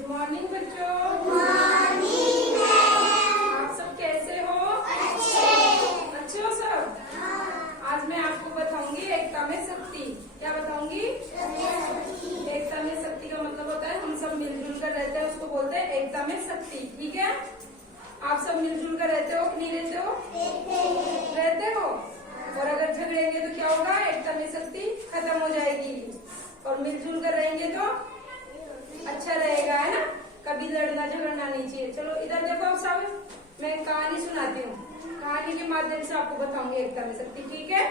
Good morning बच्चों। Morning ma'am. आप सब कैसे हो? अच्छे हो सब? आज मैं आपको बताऊंगी एकता में शक्ति। क्या बताऊंगी? एकता में शक्ति का मतलब होता है हम सब मिलजुल कर रहते हैं, उसको बोलते हैं एकता में शक्ति। ठीक है, आप सब मिलजुल कर रहते हो कि नहीं रहते हो? रहते हो। और अगर झगड़ेंगे तो क्या होगा? एकता में शक्ति खत्म हो जाएगी। और मिलजुल कर रहेंगे तो अच्छा रहेगा, है ना? कभी लड़ना झगड़ना नहीं चाहिए। चलो इधर देखो आप सब, मैं कहानी सुनाती हूँ। कहानी के माध्यम से आपको बताऊंगी एकता में शक्ति। ठीक है,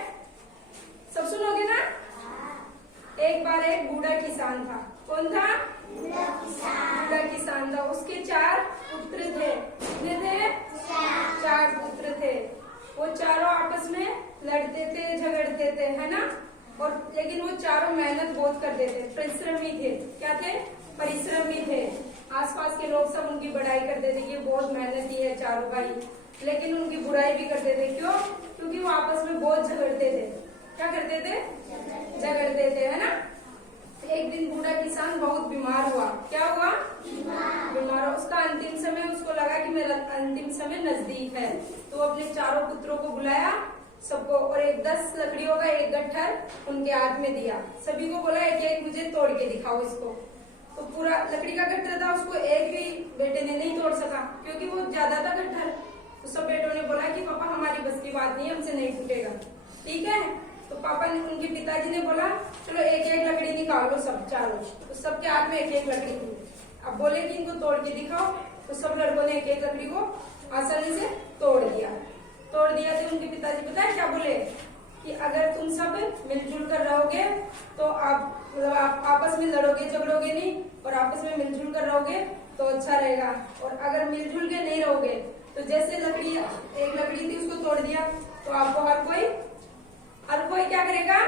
सब सुनोगे ना? एक बार एक बूढ़ा किसान था। कौन था? बूढ़ा किसान था। उसके 4 पुत्र थे। कितने थे? 4 पुत्र थे। वो चारों आपस में लड़ते थे, झगड़ते थे, है ना? और लेकिन वो चारों मेहनत बहुत करते थे, परिश्रमी थे। क्या थे? परिश्रमी थे। आसपास के लोग सब उनकी बड़ाई करते थे कि बहुत मेहनती है चारों भाई, लेकिन उनकी बुराई भी करते थे। क्यों? क्योंकि वो आपस में बहुत झगड़ते थे। क्या करते थे? झगड़ते थे, है ना? एक दिन बूढ़ा किसान बहुत बीमार हुआ। क्या हुआ? बीमार हुआ। उसका अंतिम समय, उसको लगा कि मेरा अंतिम समय नजदीक है, तो अपने चारों पुत्रों को बुलाया सबको, और एक 10 लकड़ियों का एक गट्ठर उनके हाथ में दिया। सभी को बोला एक एक मुझे तोड़ के दिखाओ इसको। तो पूरा लकड़ी का गट्ठर था, उसको एक भी बेटे ने नहीं तोड़ सका क्योंकि वो ज्यादा था गट्ठर। तो सब बेटों ने बोला कि पापा हमारी बस की बात नहीं है, हमसे नहीं टूटेगा। ठीक है, तो पापा ने, उनके पिताजी ने बोला चलो एक एक लकड़ी निकाल लो सब चारों। तो सबके हाथ में एक एक लकड़ी थी। अब बोले कि इनको तोड़ के दिखाओ, तो सब लड़कों ने एक एक लकड़ी को आसानी से तोड़ दिया। तोड़ दिया तो उनके पिताजी पता है क्या बोले कि अगर तुम सब मिलजुल कर रहोगे तो आप आपस में लड़ोगे झगड़ोगे नहीं, और आपस में मिलजुल कर रहोगे तो अच्छा रहेगा। और अगर मिलजुल के नहीं रहोगे तो जैसे लकड़ी, एक लकड़ी थी उसको तोड़ दिया तो आपको हर कोई क्या करेगा?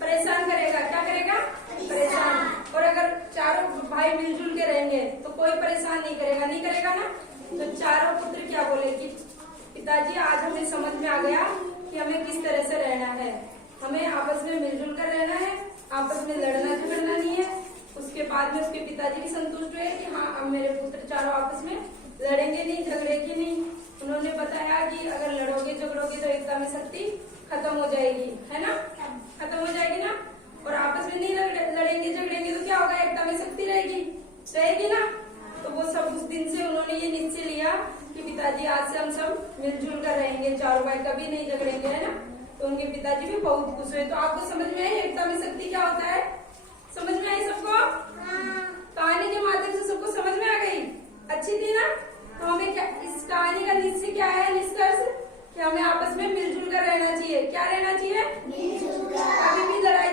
परेशान करेगा। क्या करेगा? परेशान। और अगर चारों भाई मिलजुल के रहेंगे तो कोई परेशान नहीं करेगा। नहीं करेगा ना? तो चारों पुत्र क्या बोले कि पिताजी आज हमें समझ में आ गया कि हमें किस तरह से रहना है। हमें आपस में मिलजुल कर रहना है, आपस में लड़ना झगड़ना नहीं है। उसके बाद में उसके पिताजी भी संतुष्ट हुए कि हाँ अब मेरे पुत्र चारों आपस में लड़ेंगे नहीं, झगड़ेंगे नहीं। उन्होंने बताया कि अगर लड़ोगे झगड़ोगे तो एकता में शक्ति खत्म हो जाएगी, है ना? खत्म हो जाएगी ना? और आपस में नहीं लड़ेंगे झगड़ेंगे तो क्या होगा? एकता में शक्ति रहेगी ना? तो वो सब उस दिन से उन्होंने ये निश्चय लिया कि पिताजी आज से हम सब मिलजुल कर रहेंगे, चारों भाई कभी नहीं झगड़ेंगे, है ना? तो उनके पिताजी भी बहुत खुश हुए। तो आपको समझ में आई एकता में शक्ति क्या होता है? समझ में आई सबको? कहानी के माध्यम से सबको समझ में आ गई? अच्छी थी ना? तो हमें क्या इस कहानी का निश्चय क्या है? निष्कर्ष कि हमें आपस में मिलजुल कर रहना चाहिए। क्या रहना चाहिए? कभी भी लड़ाई